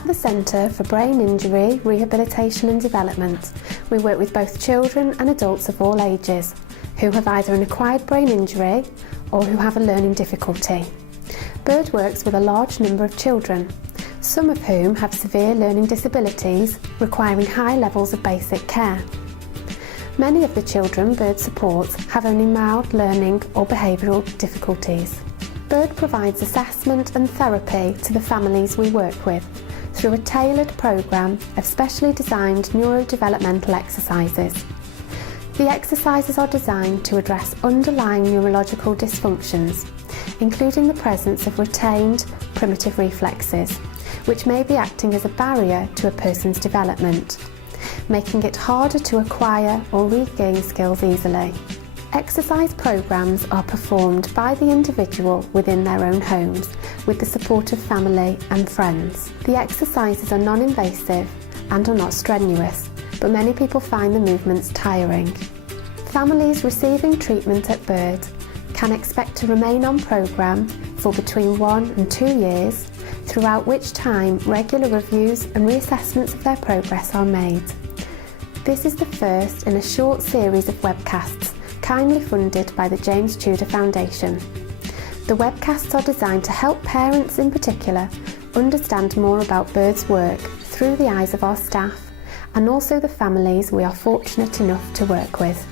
At the Centre for Brain Injury, Rehabilitation and Development, we work with both children and adults of all ages who have either an acquired brain injury or who have a learning difficulty. BIRD works with a large number of children, some of whom have severe learning disabilities requiring high levels of basic care. Many of the children BIRD supports have only mild learning or behavioural difficulties. BIRD provides assessment and therapy to the families we work with through a tailored programme of specially designed neurodevelopmental exercises. The exercises are designed to address underlying neurological dysfunctions, including the presence of retained primitive reflexes, which may be acting as a barrier to a person's development, making it harder to acquire or regain skills easily. Exercise programmes are performed by the individual within their own homes with the support of family and friends. The exercises are non-invasive and are not strenuous, but many people find the movements tiring. Families receiving treatment at BIRD can expect to remain on programme for between 1 and 2 years, throughout which time regular reviews and reassessments of their progress are made. This is the first in a short series of webcasts kindly funded by the James Tudor Foundation. The webcasts are designed to help parents in particular understand more about BIRD's work through the eyes of our staff and also the families we are fortunate enough to work with.